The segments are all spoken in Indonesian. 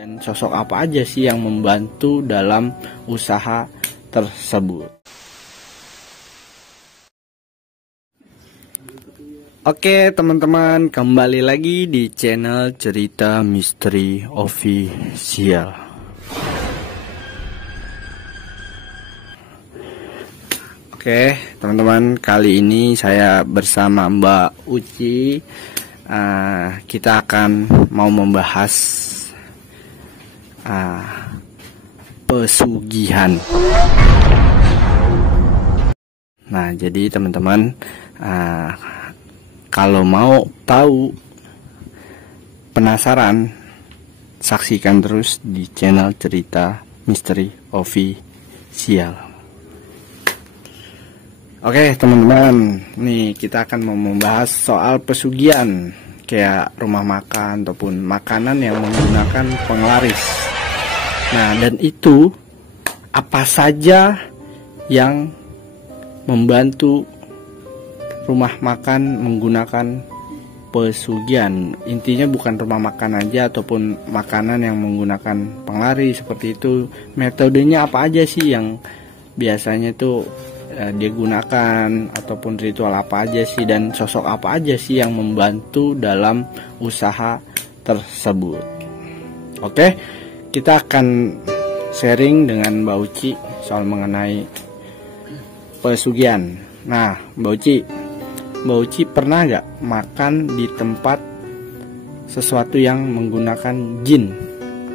Dan sosok apa aja sih yang membantu dalam usaha tersebut? Oke teman-teman, kembali lagi di channel Cerita Misteri Official. Oke teman-teman, kali ini saya bersama Mbak Uci. Kita akan mau membahas pesugihan. Nah, jadi teman-teman, kalau mau tahu, penasaran, saksikan terus di channel Cerita Misteri Official. Oke teman-teman, nih kita akan mau membahas soal pesugihan, kayak rumah makan ataupun makanan yang menggunakan penglaris. Nah, dan itu apa saja yang membantu rumah makan menggunakan pesugihan? Intinya bukan rumah makan aja ataupun makanan yang menggunakan penglaris seperti itu. Metodenya apa aja sih yang biasanya tuh dia gunakan, ataupun ritual apa aja sih, dan sosok apa aja sih yang membantu dalam usaha tersebut? Oke, kita akan sharing dengan Mbak Uci soal mengenai pesugihan. Nah, Mbak Uci pernah nggak makan di tempat sesuatu yang menggunakan jin,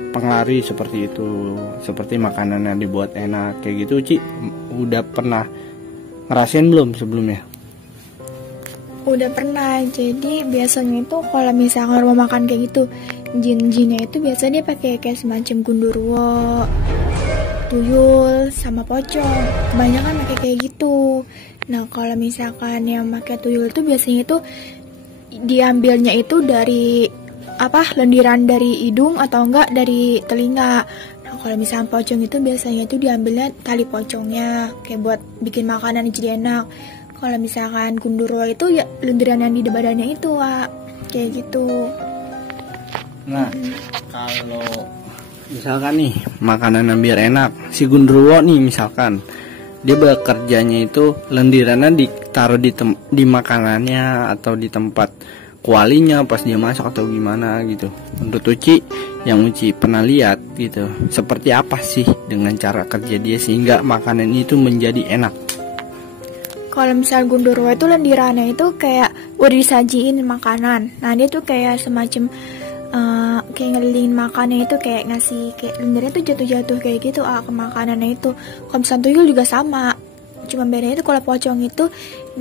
penglari seperti itu, seperti makanan yang dibuat enak kayak gitu? Uci udah pernah ngerasain belum sebelumnya? Udah pernah. Jadi biasanya itu kalau misalkan rumah makan kayak gitu, jin-jinnya itu biasanya dia pakai kayak semacam gundurwo, tuyul, sama pocong. Kebanyakan pakai kayak gitu. Nah, kalau misalkan yang pakai tuyul itu biasanya itu diambilnya itu dari lendiran dari hidung atau enggak dari telinga. Nah, kalau misalkan pocong itu biasanya itu diambilnya tali pocongnya kayak buat bikin makanan jadi enak. Kalau misalkan gundurwo itu ya lendiran yang di badannya itu, Wak. Kayak gitu. Nah, kalau misalkan nih makanan yang biar enak, si gundurwo nih misalkan dia bekerjanya itu lendirannya ditaruh di makanannya atau di tempat kualinya pas dia masak atau gimana gitu. Menurut Uci, yang Uci pernah lihat gitu, seperti apa sih dengan cara kerja dia sehingga makanan itu menjadi enak? Kalau misalnya gundurwo itu lendirannya itu kayak udah disajiin makanan. Nah, dia tuh kayak semacam kayak ngelilingin makannya itu, kayak ngasih kayak lendirnya tuh jatuh-jatuh kayak gitu ke makanannya itu. Kalau misalnya tuyul juga sama. Cuma bedanya itu kalau pocong itu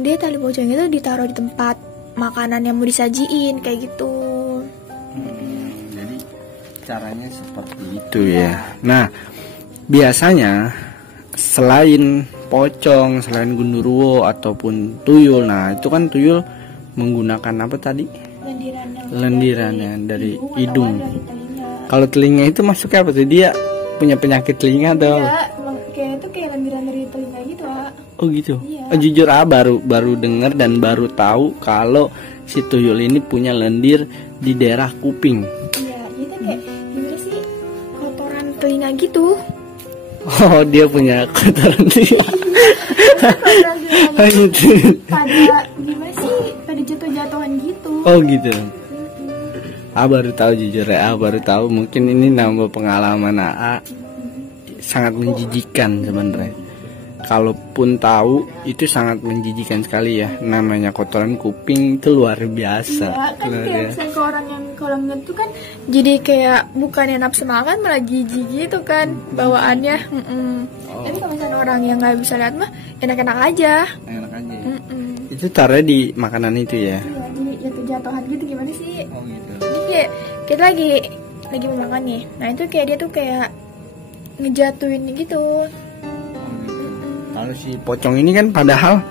dia tali pocong itu ditaruh di tempat makanan yang mau disajiin kayak gitu. Jadi caranya seperti itu ya. Nah, biasanya selain pocong, selain gundurwo ataupun tuyul, nah itu kan tuyul menggunakan apa tadi? Lendirannya dari hidung. Kalau telinga itu masuknya apa tuh? Dia punya penyakit telinga atau? Iya, kayak itu kayak lendiran dari telinga gitu, Wak. Oh gitu. Iya. Jujur baru dengar dan baru tahu kalau si tuyul ini punya lendir di daerah kuping. Iya, jadi kayak gimana sih, kotoran telinga gitu. Oh, dia punya kotoran telinga. Kotoran telinga gitu. Pada gimana sih, pada jatuh-jatuhan gitu. Oh gitu. Baru tahu, jujur ya, baru tahu. Mungkin ini nambah pengalaman sangat menjijikan sebenarnya. Kalaupun tahu itu sangat menjijikan sekali ya. Namanya kotoran kuping itu luar biasa. Iya, kan kayak misalnya ke orang yang kalau itu kan jadi kayak bukannya nafsu makan malah jijik gitu kan bawaannya. Tapi kalau misalnya orang yang nggak bisa lihat mah enak-enak aja. Enak aja. Itu taruhnya di makanan itu ya. Iya, di jatuh-jatuhan gitu gimana sih? Oh gitu. Jadi kayak kita lagi mau makan nih. Nah, itu kayak dia tuh kayak ngejatuhin gitu. Kalau si pocong ini kan padahal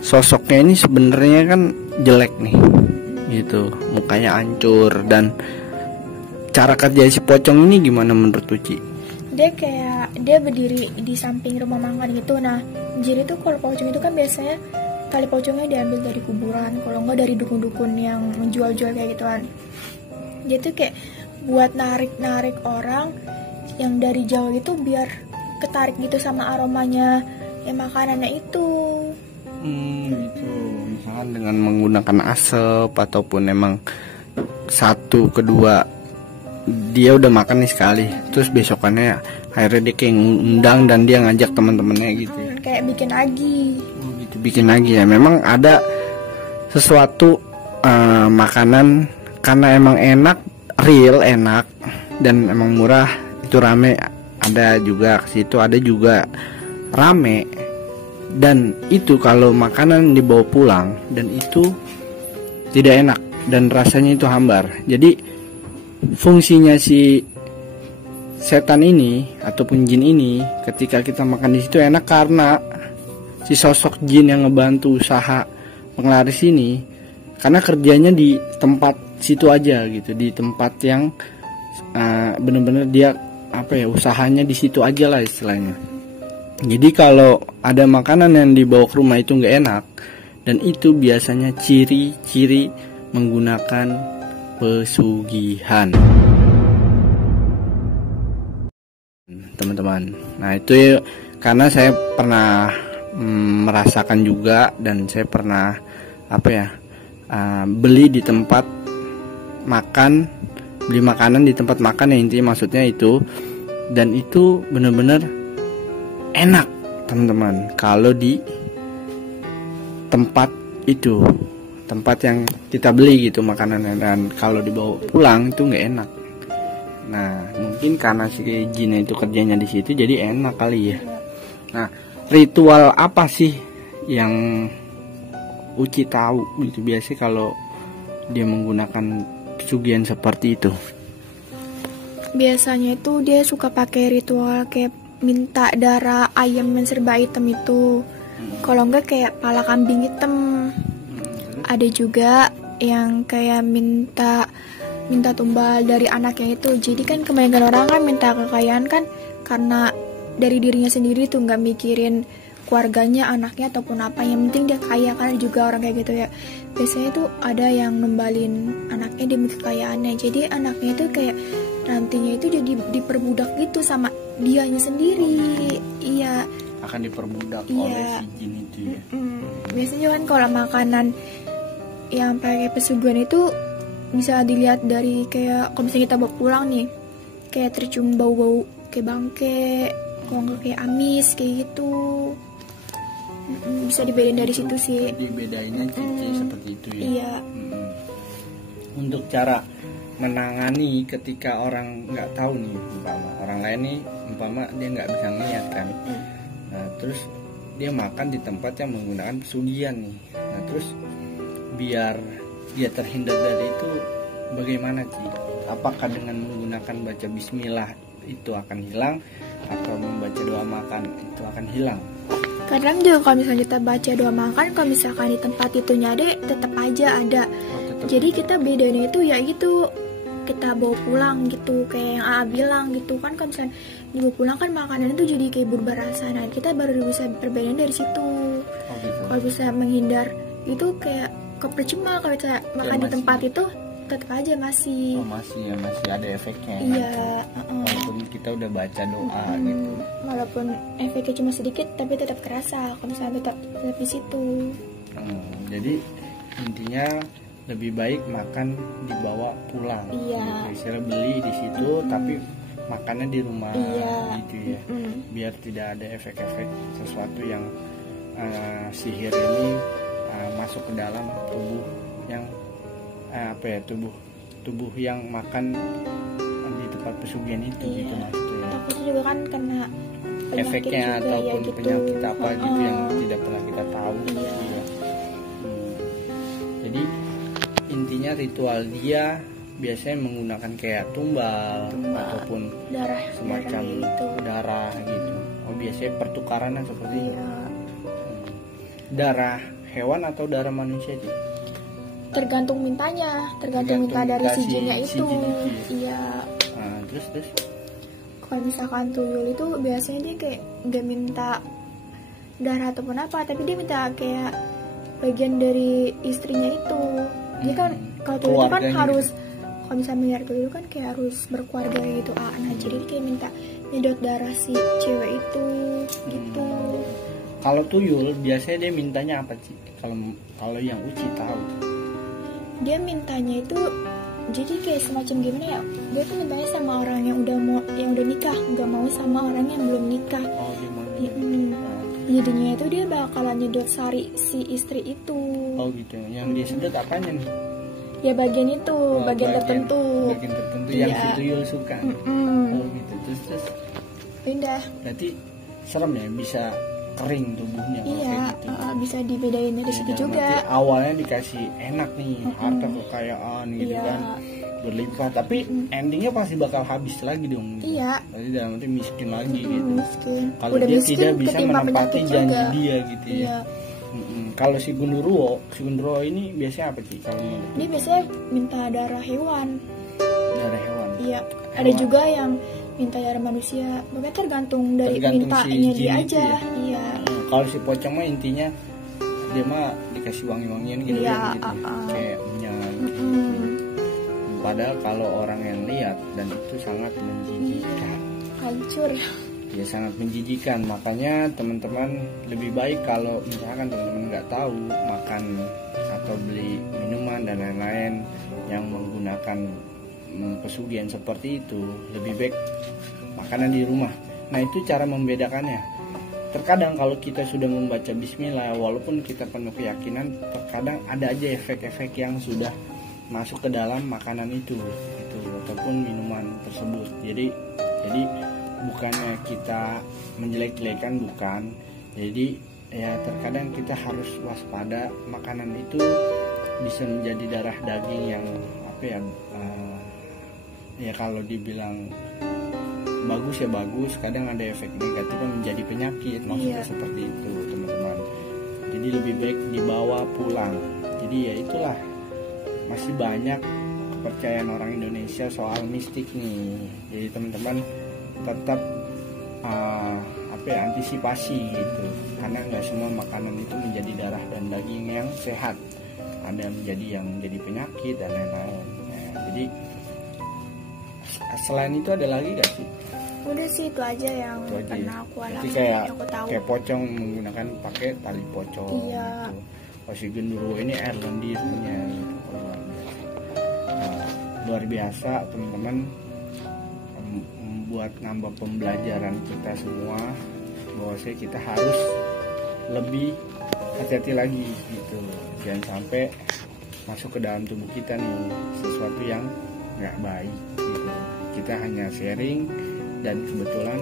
sosoknya ini sebenarnya kan jelek nih, gitu, mukanya hancur. Dan cara kerja si pocong ini gimana menurut Uci? Dia berdiri di samping rumah makan gitu. Nah, jadi tuh kalau pocong itu kan biasanya tali pocongnya diambil dari kuburan, kalau enggak dari dukun-dukun yang menjual-jual kayak gituan. Dia tuh kayak buat narik orang yang dari jauh itu biar ketarik gitu sama aromanya makanannya itu. Gitu. Misalkan dengan menggunakan asap ataupun emang satu kedua dia udah makan nih sekali, terus besokannya akhirnya dia kayak ngundang dan dia ngajak teman-temannya gitu. Kayak bikin lagi. Gitu, bikin lagi ya. Memang ada sesuatu makanan karena emang enak, real enak dan emang murah, itu rame. Ada juga ke situ, ada juga rame. Dan itu kalau makanan dibawa pulang dan itu tidak enak dan rasanya itu hambar. Jadi fungsinya si setan ini ataupun jin ini ketika kita makan di situ enak karena si sosok jin yang ngebantu usaha penglaris ini, karena kerjanya di tempat situ aja gitu, di tempat yang bener-bener dia usahanya di situ aja lah istilahnya. Jadi kalau ada makanan yang dibawa ke rumah itu nggak enak, dan itu biasanya ciri-ciri menggunakan pesugihan, teman-teman. Nah itu karena saya pernah merasakan juga, dan saya pernah beli di tempat makan, beli makanan di tempat makan, ya intinya maksudnya itu, dan itu bener-bener enak teman-teman kalau di tempat itu, tempat yang kita beli gitu makanannya. Dan kalau dibawa pulang itu nggak enak. Nah mungkin karena si jin itu kerjanya di situ jadi enak kali ya. Nah ritual apa sih yang Uci tahu gitu biasanya kalau dia menggunakan pesugihan seperti itu? Biasanya itu dia suka pakai ritual kayak minta darah ayam yang serba hitam itu, kalau enggak kayak pala kambing hitam. Ada juga yang kayak minta tumbal dari anaknya itu. Jadi kan kebanyakan orang kan minta kekayaan kan karena dari dirinya sendiri tuh, nggak mikirin keluarganya, anaknya ataupun apa, yang penting dia kaya, kan juga orang kayak gitu ya. Biasanya tuh ada yang nembalin anaknya demi kekayaannya, jadi anaknya itu kayak nantinya itu jadi diperbudak gitu sama dianya sendiri. Iya, akan diperbudak oleh si jin itu ya. Biasanya kan kalau makanan yang pakai pesugihan itu bisa dilihat dari kayak kalau misalnya kita bawa pulang nih, kayak tercium bau-bau kayak bangke, kalau nggak kayak amis kayak gitu. Bisa dibedain dari situ sih. Dibedainnya ciri seperti itu ya. Iya. Untuk cara menangani ketika orang nggak tahu nih, umpama orang lain nih, umpama dia nggak bisa ngeliat kan, nah terus dia makan di tempat yang menggunakan pesugihan nih, nah terus biar dia terhindar dari itu bagaimana sih? Apakah dengan menggunakan baca bismillah itu akan hilang, atau membaca doa makan itu akan hilang? Kadang juga kalau misalnya kita baca doa makan, kalau misalkan di tempat itunya ada, tetap aja ada. Jadi kita bedanya itu ya gitu, kita bawa pulang gitu, kayak yang AA bilang gitu kan, kalau misalnya dibawa pulang kan makanan itu jadi kayak berubah rasa. Nah kita baru bisa perbedaan dari situ. Kalau bisa menghindar itu kayak kepercuma, kalau kita makan di tempat itu tetap aja masih. Masih ada efeknya. Iya. Walaupun kita udah baca doa gitu. Walaupun efeknya cuma sedikit, tapi tetap kerasa kalau misalnya tetap di situ. Jadi intinya lebih baik makan dibawa pulang. Iya. Gitu. Istilah beli di situ, tapi makannya di rumah. Iya. Gitu ya. Biar tidak ada efek-efek sesuatu yang sihir ini masuk ke dalam tubuh yang tubuh yang makan di tempat pesugihan itu. Iya. Gitu maksudnya. Takutnya juga kan kena efeknya juga, ataupun ya, gitu. penyakit apa gitu yang tidak pernah kita tahu. Iya. Gitu. Jadi intinya ritual dia biasanya menggunakan kayak tumbal ataupun darah semacam darah gitu. Biasanya pertukarannya seperti itu. Darah hewan atau darah manusia sih? Tergantung mintanya, tergantung minta dari si jinnya itu. Iya. Terus kalau misalkan tuyul itu biasanya dia kayak nggak minta darah ataupun apa, tapi dia minta kayak bagian dari istrinya itu. Dia kan kalau tuyul itu kan kalau misalnya miliar tuyul kan kayak harus berkeluarga gitu. Nah jadi kayak minta nyedot darah si cewek itu gitu. Kalau tuyul biasanya dia mintanya apa sih? Kalau yang Uci tahu, Dia mintanya itu jadi kayak semacam gimana ya? Dia tuh mintanya sama orang yang udah nikah, nggak mau sama orang yang belum nikah. oh dia mau Jadinya itu dia bakalan nyedot sari si istri itu. oh gitu. Yang dia sedot apanya nih? Ya bagian itu, bagian tertentu. Bagian tertentu yang Iya. si tuyul suka. Mm-mm. Oh gitu. Terus Pindah. berarti serem ya, bisa kering tubuhnya kalau Iya, kayak gitu. bisa dibedain dari situ Dalam juga. arti awalnya dikasih enak nih, harta kekayaan gitu Iya. kan, berlimpah, tapi endingnya pasti bakal habis lagi dong gitu. Iya. Jadi dalam arti miskin lagi gitu. Miskin. Kalau Udah dia miskin, tidak bisa ketimpa menepati penyakit janji juga. dia gitu ya. Iya. Kalau si Gundurwo ini biasanya apa sih kalau menurut Dia biasanya minta darah hewan. darah hewan? Iya. Ada juga yang minta darah manusia. Makanya tergantung dari Tergantung mintanya si dia jin itu aja. ya? Iya. Kalau si pocong mah intinya dia mah dikasih wangi-wangian gitu Iya, kan gitu. Kayak minyak gitu. Padahal kalau orang yang lihat dan itu sangat menjijikan. Hancur. Ya sangat menjijikan. Makanya teman-teman lebih baik kalau misalkan teman-teman nggak tahu makan atau beli minuman dan lain-lain yang menggunakan pesugihan seperti itu, lebih baik makanan di rumah. Nah itu cara membedakannya. Terkadang kalau kita sudah membaca bismillah, walaupun kita penuh keyakinan, terkadang ada aja efek-efek yang sudah masuk ke dalam makanan itu ataupun minuman tersebut. Jadi bukannya kita menjelek-jelekan, bukan. Jadi ya terkadang kita harus waspada, makanan itu bisa menjadi darah daging yang apa ya, ya kalau dibilang bagus ya bagus, kadang ada efek negatifnya menjadi penyakit, maksudnya seperti itu teman-teman. Jadi lebih baik dibawa pulang. Jadi ya itulah, masih banyak kepercayaan orang Indonesia soal mistik nih. Jadi teman-teman tetap antisipasi gitu, karena nggak semua makanan itu menjadi darah dan daging yang sehat, ada menjadi yang menjadi penyakit dan lain-lain. Nah, jadi selain itu ada lagi gak sih? Udah sih itu aja yang Itu aja pernah ya? aku Berarti alami, kayak yang aku tahu. kayak pocong menggunakan pakai tali pocong. Iya. Gitu. Kalau si Gundurwo ini air lendir punya gitu. Luar biasa teman-teman, membuat nambah pembelajaran kita semua bahwa kita harus lebih hati-hati lagi gitu, jangan sampai masuk ke dalam tubuh kita nih sesuatu yang nggak baik gitu. Kita hanya sharing, dan kebetulan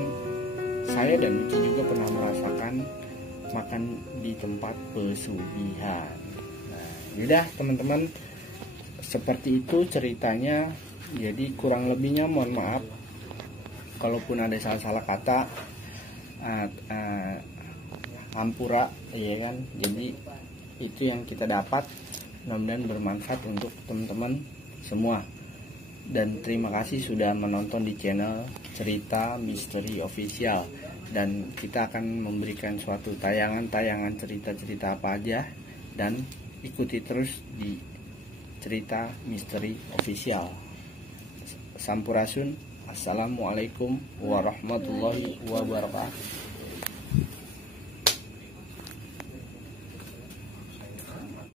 saya dan Uci juga pernah merasakan makan di tempat pesugihan. Nah, yaudah teman-teman, seperti itu ceritanya. Jadi kurang lebihnya mohon maaf kalaupun ada salah-salah kata, hampura ya kan. Jadi itu yang kita dapat, mudah-mudahan bermanfaat untuk teman-teman semua. Dan terima kasih sudah menonton di channel Cerita Misteri Official, dan kita akan memberikan suatu tayangan-tayangan cerita-cerita apa aja, dan ikuti terus di Cerita Misteri Official. Sampurasun. Assalamualaikum warahmatullahi wabarakatuh.